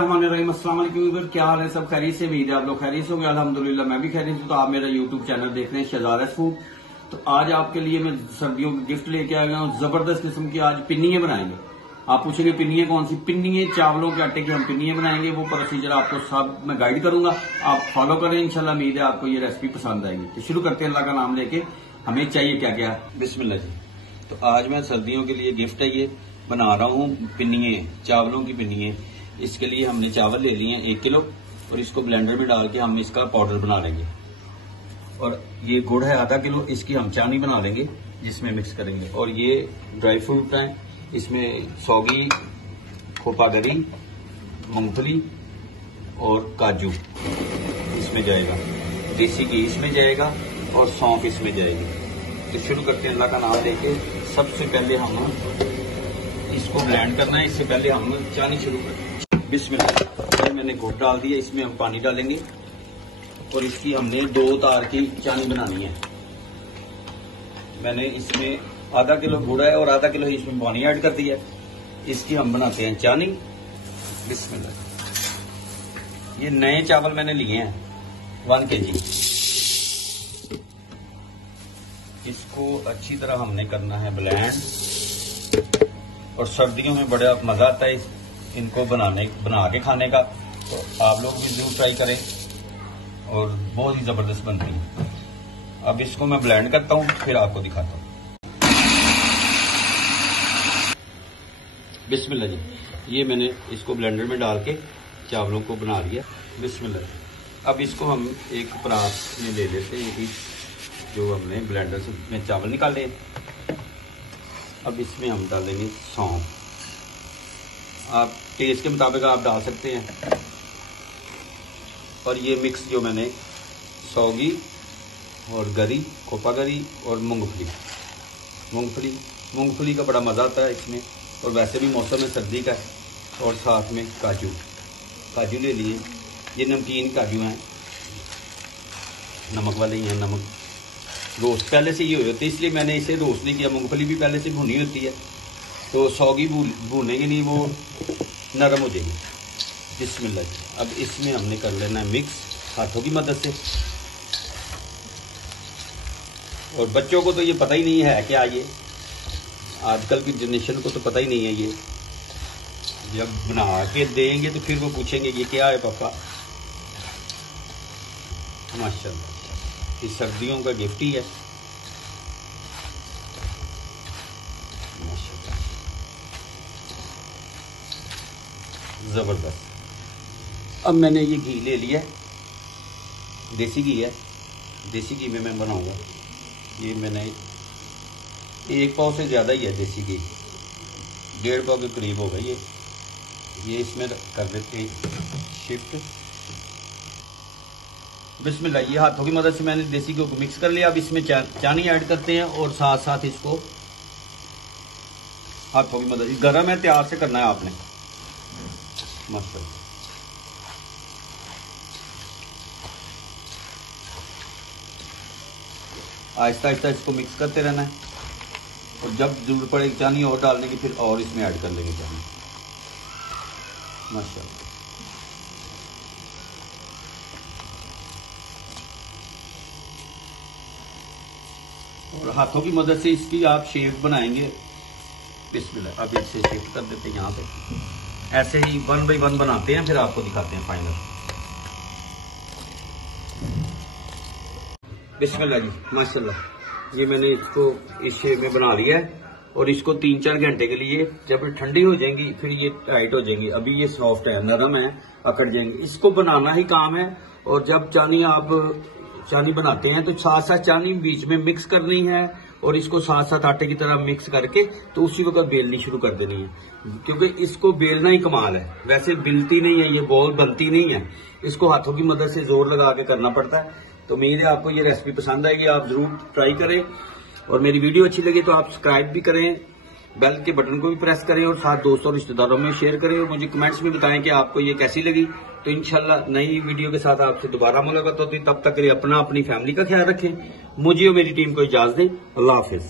अस्सलाम वालेकुम। क्या हाल है? सब खैरियत से? उम्मीद है आप लोग खैरियत से होंगे। अल्हम्दुलिल्लाह मैं भी खैरियत से। तो आप मेरा यूट्यूब चैनल देख रहे हैं शहजादा फूड। तो आज आपके लिए मैं सर्दियों की गिफ्ट लेके आ गया हूँ। जबरदस्त किस्म की आज पिन्निये बनाएंगे। आप पूछेंगे पिन्निये कौन सी? पिन्निये चावलों के आटे की हम पिन्निये बनाएंगे। वो प्रोसीजर आपको सब मैं गाइड करूंगा, आप फॉलो करें। इंशाल्लाह उम्मीद है आपको ये रेसिपी पसंद आएगी। तो शुरू करते हैं अल्लाह का नाम लेके। हमें चाहिए क्या क्या? बिस्मिल्लाह जी। तो आज मैं सर्दियों के लिए गिफ्ट है ये बना रहा हूँ पिन्निये, चावलों की पिन्निये। इसके लिए हमने चावल ले लिए 1 किलो और इसको ब्लेंडर में डाल के हम इसका पाउडर बना लेंगे। और ये गुड़ है आधा किलो, इसकी हम चानी बना लेंगे जिसमें मिक्स करेंगे। और ये ड्राई फ्रूट है, इसमें सौगी, खोपागरी, मूंगफली और काजू इसमें जाएगा, देसी घी इसमें जाएगा और सौंफ इसमें जाएगी। तो शुरू करते हैं अल्लाह का नाम लेके। सबसे पहले हम इसको ब्लेंड करना है। इससे पहले हम चानी शुरू करें। बिस्मिल्लाह। मैंने गुड़ डाल दिया, इसमें हम पानी डालेंगे और इसकी हमने 2 तार की चानी बनानी है। मैंने इसमें आधा किलो गुड़ है और आधा किलो इसमें पानी ऐड कर दिया। इसकी हम बनाते हैं चानी। बिस्मिल्लाह। ये नए चावल मैंने लिए हैं 1 kg। इसको अच्छी तरह हमने करना है ब्लेंड। और सर्दियों में बड़ा मजा आता है इनको बना के खाने का। तो आप लोग भी जरूर ट्राई करें और बहुत ही जबरदस्त बनती है। अब इसको मैं ब्लेंड करता हूँ, फिर आपको दिखाता हूँ। बिस्मिल्लाह जी। ये मैंने इसको ब्लेंडर में डाल के चावलों को बना लिया। बिस्मिल्लाह। अब इसको हम एक परात में ले लेते हैं, ये जो हमने ब्लेंडर से में चावल निकाले। अब इसमें हम डालेंगे सौंफ। आप टेस्ट के मुताबिक आप डाल सकते हैं। और ये मिक्स जो मैंने सौगी और गरी, खोपागरी और मूंगफली का बड़ा मज़ा आता है इसमें। और वैसे भी मौसम में सर्दी का है। और साथ में काजू ले लिए। ये नमकीन काजू हैं, नमक वाले ही हैं। नमक रोस्ट पहले से ही हुए होते, इसलिए मैंने इसे रोस्ट नहीं किया। मूंगफली भी पहले से भुनी होती है, तो सौगी भूनेंगे नहीं, वो नरम हो जाएगी। बिस्मिल्लाह। अब इसमें हमने कर लेना है मिक्स हाथों की मदद से। और बच्चों को तो ये पता ही नहीं है क्या ये, आजकल की जनरेशन को तो पता ही नहीं है ये। जब बना के देंगे तो फिर वो पूछेंगे ये क्या है पापा। माशाल्लाह, ये सर्दियों का गिफ्ट ही है। जबरदस्त। अब मैंने ये घी ले लिया, देसी घी है। देसी घी में मैं बनाऊंगा। ये मैंने 1 पाव से ज़्यादा ही है देसी घी, 1.5 पाव के करीब होगा ये इसमें कर देते हैं शिफ्ट। बिस्मिल्लाह। ये हाथों की मदद से मैंने देसी घी को मिक्स कर लिया। अब इसमें चानी ऐड करते हैं और साथ साथ इसको हाथों की मदद, गरम है, तैयार से करना है आपने। मस्त। आहिस्ता आहिस्ता इसको मिक्स करते रहना है। और जब जरूरत पड़े चानी और डालने की, फिर और इसमें ऐड कर लेंगे चानी। माशाल्लाह। और हाथों की मदद से इसकी आप शेप बनाएंगे। बिस्मिल्लाह। अब इसे शिफ्ट कर देते हैं यहाँ पे। ऐसे ही 1 बाय 1 बनाते हैं, फिर आपको दिखाते हैं फाइनल। बिस्मिल्लाह जी। माशाल्लाह। ये मैंने इसको इस शेप में बना लिया है। और इसको 3-4 घंटे के लिए, जब ठंडी हो जाएंगी फिर ये टाइट हो जाएंगी। अभी ये सॉफ्ट है, नरम है, अकड़ जाएंगे। इसको बनाना ही काम है। और जब चानी बनाते हैं तो साथ साथ चानी बीच में मिक्स करनी है और इसको साथ साथ आटे की तरह मिक्स करके तो उसी वक्त बेलनी शुरू कर देनी है, क्योंकि इसको बेलना ही कमाल है। वैसे बिलती नहीं है, ये बॉल बनती नहीं है। इसको हाथों की मदद से जोर लगा के करना पड़ता है। तो उम्मीद है आपको ये रेसिपी पसंद आएगी, आप जरूर ट्राई करें। और मेरी वीडियो अच्छी लगी तो आप सब्सक्राइब भी करें, बेल के बटन को भी प्रेस करें और साथ दोस्तों और रिश्तेदारों में शेयर करें। और मुझे कमेंट्स में बताएं कि आपको ये कैसी लगी। तो इंशाल्लाह नई वीडियो के साथ आपसे दोबारा मुलाकात होती। तब तक के लिए अपनी फैमिली का ख्याल रखें। मुझे और मेरी टीम को इजाजत दें। अल्लाह हाफिज।